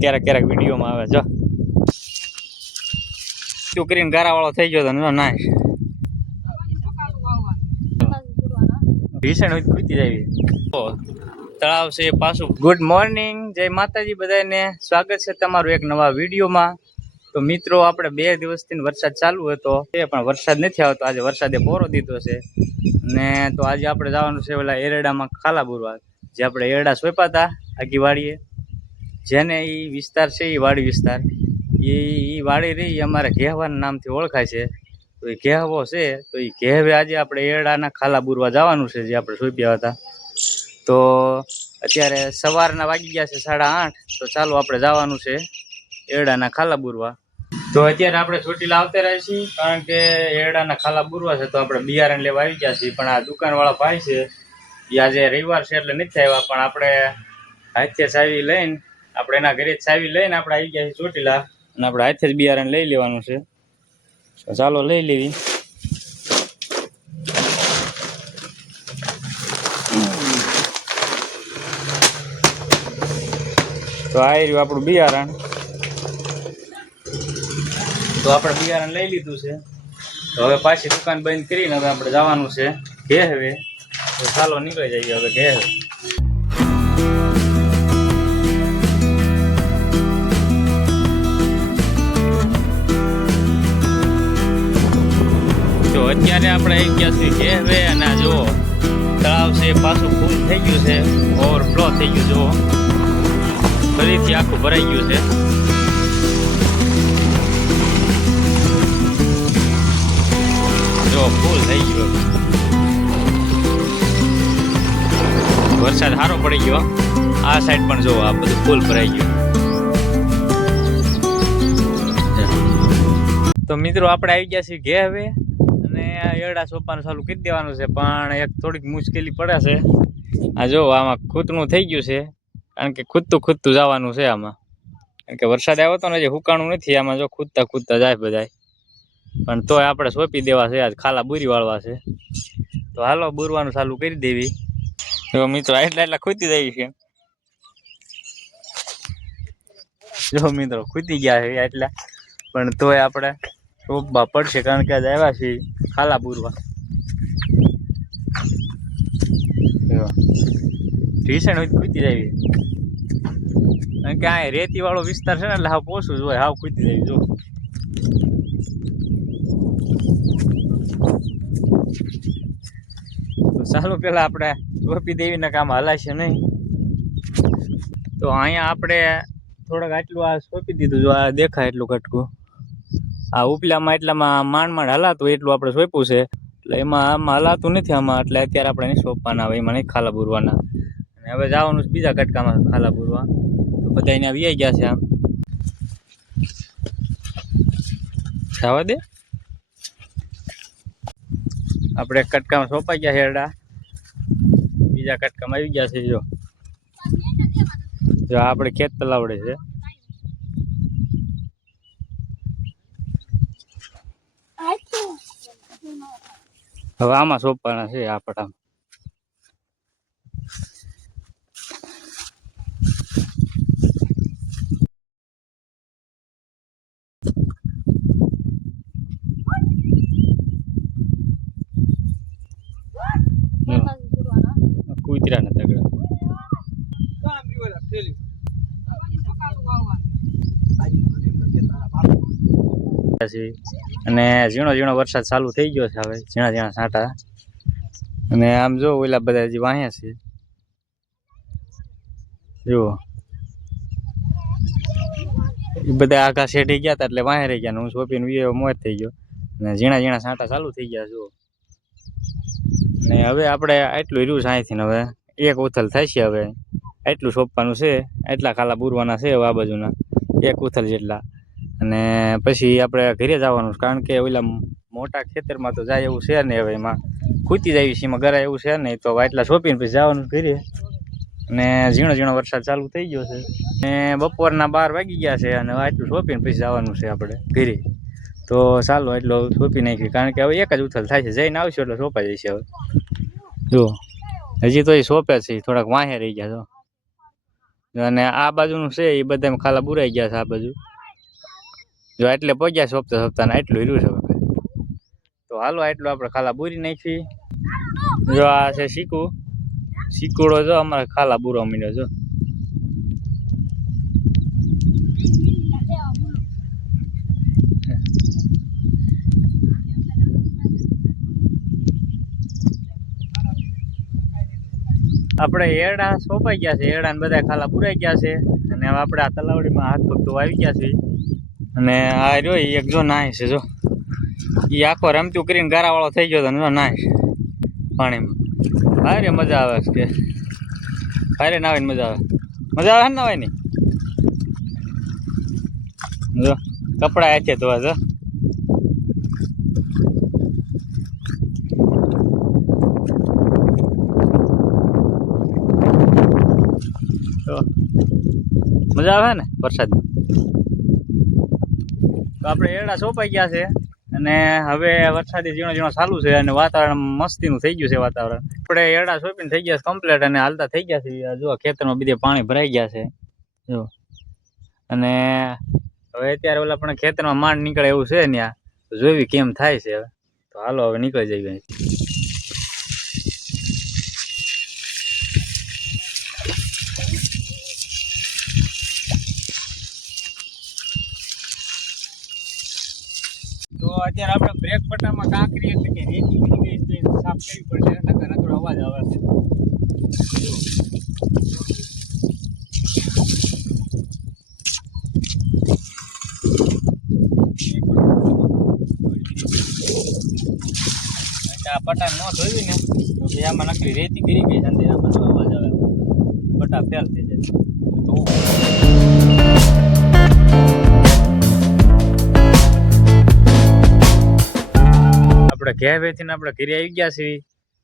ક્યારેક ક્યારેક વિડીયોમાં આવે જો શું કરીને ગારાવાળો થઈ ગયો તો ના ભીષણ કૂતી જાય તળાવ છે પાછું. ગુડ મોર્નિંગ, જય માતાજી બધાને. સ્વાગત છે તમારું એક નવા વિડીયોમાં. તો મિત્રો આપણે 2 દિવસથી વરસાદ ચાલુ હતો પણ વરસાદ નથી આવતો. આજે વરસાદે પોરો દીધો છે ને તો આજે આપણે જવાનું છે ઓલા એરડામાં ખાલા બુરવા, જે આપણે એરડા સોંપ્યા હતા આગી વાડીએ, જેને એ વિસ્તાર છે એ વાડી વિસ્તાર એ વાડી રહી અમારે ઘેહવાના નામથી ઓળખાય છે. તો એ ઘેહવો છે તો એ ઘેહવે આજે આપણે એરડાના ખાલા બુરવા જવાનું છે જે આપણે સોંપ્યા હતા. તો અત્યારે સવારના વાગી ગયા છે 8:30. તો ચાલો આપણે જવાનું છે એરડાના ખાલા બુરવા. તો અત્યારે આપણે ચોટીલા આવતા રહ્યા છીએ કારણ કે એરડાના ખાલા બુરવા છે. તો આપણે બિયારણ લેવા આવી ગયા છીએ, પણ આ દુકાનવાળા ભાઈ છે એ આજે રવિવાર છે એટલે નથી આવ્યા, પણ આપણે હાથે ચાવી લઈને આપણે એના ઘરે ચાવી લઈને આપણે આવી ગયા છીએ ચોટીલા અને આપણે હાથે જ બિયારણ લઈ લેવાનું છે. તો ચાલો લઈ લેવી. તો આ રહ્યું આપણું બિયારણ. તો આપણે બિયારણ લઈ લીધું છે. તો હવે પાછી દુકાન બંધ કરીને હવે આપણે જવાનું છે ઘેહવે. તો ચાલો નીકળી જઈએ હવે ઘેહવે. તો અત્યારે આપણે આવી ગયા છીએ ઘેહવે અને આ જુઓ તળાવ છે પાછું ફૂલ થઈ ગયું છે, ઓવરફ્લો થઈ ગયું. જુઓ ફરીથી આખું ભરાઈ ગયું છે. જો ફૂલ થઈ ગયો, વરસાદ સારો પડી ગયો. આ સાઈડ પણ જો આ બધું ફૂલ ભરાઈ ગયું. તો મિત્રો આપણે આવી ગયા છીએ ઘેહવે અને એરડા સોપાનું ચાલુ કરી દેવાનું છે, પણ એક થોડીક મુશ્કેલી પડે છે. આ જો આમાં ખૂતનું થઈ ગયું છે કારણ કે ખૂદતું જવાનું છે આમાં, કારણ કે વરસાદ આવ્યો હતો ને જે હુકાણું નથી. આમાં જો ખૂદતા જાય બધાય, પણ તોય આપણે સોંપી દેવા છે. આજ ખાલા બુરી વાળવા છે. તો હાલો બુરવાનું ચાલુ કરી દેવી. જો મિત્રો એટલા ખૂતી જાય છે. જો મિત્રો ખૂતી ગયા છે એટલા, પણ તોય આપણે રોપવા પડશે કારણ કે આજે આવ્યા છીએ ખાલા બુરવા. ભીષણ ખૂતી જાય કારણ કે આ રેતી વાળો વિસ્તાર છે ને એટલે હાવ પોસું જ હોય, હાવ ખૂતી જાય. જો તો ચાલો પેલા આપણે રોપી દેવીના કામ હલાશે નહીં. તો અહીંયા આપણે થોડાક આટલું આ સોંપી દીધું. જો આ દેખાય એટલું કટકું, આ ઉપલામાં એટલામાં માંડ હલાતું એટલું આપણે સોંપ્યું છે. એટલે આમાં હલાતું નથી આમાં, એટલે અત્યારે આપણે નહીં સોંપવાના આવે, એમાં નહીં ખાલા બુરવાના. અને હવે જવાનું છે બીજા કટકામાં ખાલા બુરવા. તો બધા એને આવી ગયા છે. આમ જવા દે. આપણે એક કટકામાં સોંપાઈ ગયા હેરડા, બીજા કટકામાં આવી ગયા છે. જો આપણે ખેત તલાવડે છે. હવે આમાં સોંપવાના છે આપણા. કૂતરા ના તગડા અને ઝીણો વરસાદ ચાલુ થઈ ગયો છે. હવે ઝીણા છાંટા. અને આમ જો ઓલા બધા હજી વાહ્યા છે. જુઓ એ બધા આખા શેઠી ગયા હતા એટલે વાહે રહી ગયા. હું સોંપીને વીએ મોજ થઈ ગયો અને ઝીણા છાંટા ચાલુ થઈ ગયા. જુઓ ને હવે આપણે આટલું રહ્યું છે અહીંથી. હવે એક ઉથલ થાય છે. હવે આટલું સોંપવાનું છે, એટલા ખાલા બુરવાના છે આ બાજુના, એક ઉથલ જેટલા. અને પછી આપણે ઘરે જવાનું, કારણ કે ઓલા મોટા ખેતરમાં તો જાય એવું છે નહીં. હવે એમાં ખૂતી જાય છે, એમાં ગરાય એવું છે નહીં. તો આટલા સોંપીને પછી જવાનું ઘરે. અને ઝીણો વરસાદ ચાલુ થઈ ગયો છે ને બપોરના 12 વાગી ગયા છે. અને આટલું સોંપીને પછી જવાનું છે આપણે ઘરે. તો ચાલો એટલો સોંપી નાખી, કારણ કે હવે એક જ ઉથલ થાય છે. જઈને આવશું એટલે સોંપાઈ જશે. હવે જો હજી તો એ સોંપે છે, થોડાક વાહે રહી ગયા. તો અને આ બાજુનું છે એ બધા ખાલા બુરાઈ ગયા છે આ બાજુ જો એટલે પહોંચ્યા સોંપતા ને આટલું રહ્યું છે હવે. તો હાલો આટલું આપણે ખાલા બુરી નાખી. જો આ છે શીકુડો જો અમારે ખાલા બુરો મીડ્યો જો. આપણે એડા સોંપાઈ ગયા છે, એડા ને બધા ખાલા પુરાઈ ગયા છે. અને હવે આપણે આ તલાવડીમાં હાથ પગ તો આવી ગયા છે. અને આ રહ્યો એક જો નાય છે જો, એ આખો રમતું કરીને ગારાવાળો થઈ ગયો હતો ને જો નાય પાણીમાં. ભારે મજા આવે છે, ભારે નાવાની મજા આવે. મજા આવે ને નાવાની? જો કપડા હાથે ધોવા જો. મજા આવે ને વરસાદ. તો આપણે એડા સોંપાઈ ગયા છે અને હવે વરસાદી ઝીણો ઝીણો ચાલુ છે અને વાતાવરણ મસ્તીનું થઈ ગયું છે વાતાવરણ. આપણે એડા સોંપીને થઈ ગયા છે કમ્પ્લીટ અને હાલતા થઈ ગયા છે. જો ખેતરમાં બધે પાણી ભરાઈ ગયા છે જો. અને હવે અત્યારે ઓલા પણ ખેતરમાં માંડ નીકળે એવું છે ત્યાં, જોવી કેમ થાય છે હવે. તો હાલો હવે નીકળી જઈએ. તો અત્યારે આપણે બ્રેક પટ્ટામાં કાંકરી એટલે કે રેતી કરી ગઈ છે, સાફ કરવી પડશે નકર નકરો અવાજ આવે છે. આ પટ્ટા ન ધોવી ને તો આમાં નકલી રેતી કરી ગઈ છે, આમાં તો અવાજ આવે, પટ્ટા ફેલ થઈ જાય. તો આપણે ઘેર વેચીને આપણે ઘરે આવી ગયા છીએ.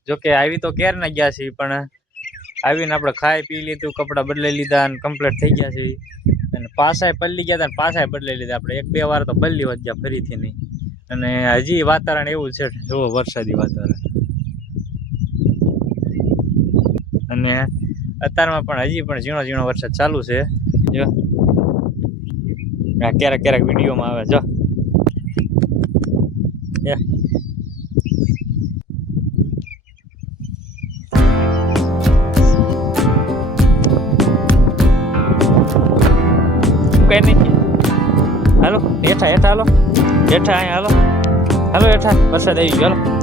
જોકે આવી તો ક્યારે ના ગયા છીએ, પણ આવીને આપણે ખાઈ પી લીધું, કપડાં બદલાઈ લીધા અને કમ્પ્લીટ થઈ ગયા છીએ. અને પાછા પલ્લી ગયા હતા ને પાછા બદલાઈ લીધા. આપણે 1-2 વાર તો બદલી હોત ગયા ફરીથી નહીં. અને હજી વાતાવરણ એવું છે જુઓ, વરસાદી વાતાવરણ. અને અત્યારમાં પણ હજી પણ ઝીણો ઝીણો વરસાદ ચાલુ છે જો. ક્યારેક ક્યારેક વિડીયોમાં આવે જો. કઈ નહીં, હાલો હેઠા હાલો, હેઠા અહીંયા હાલો, હાલો હેઠા વરસાદ આવી ગયો. હાલો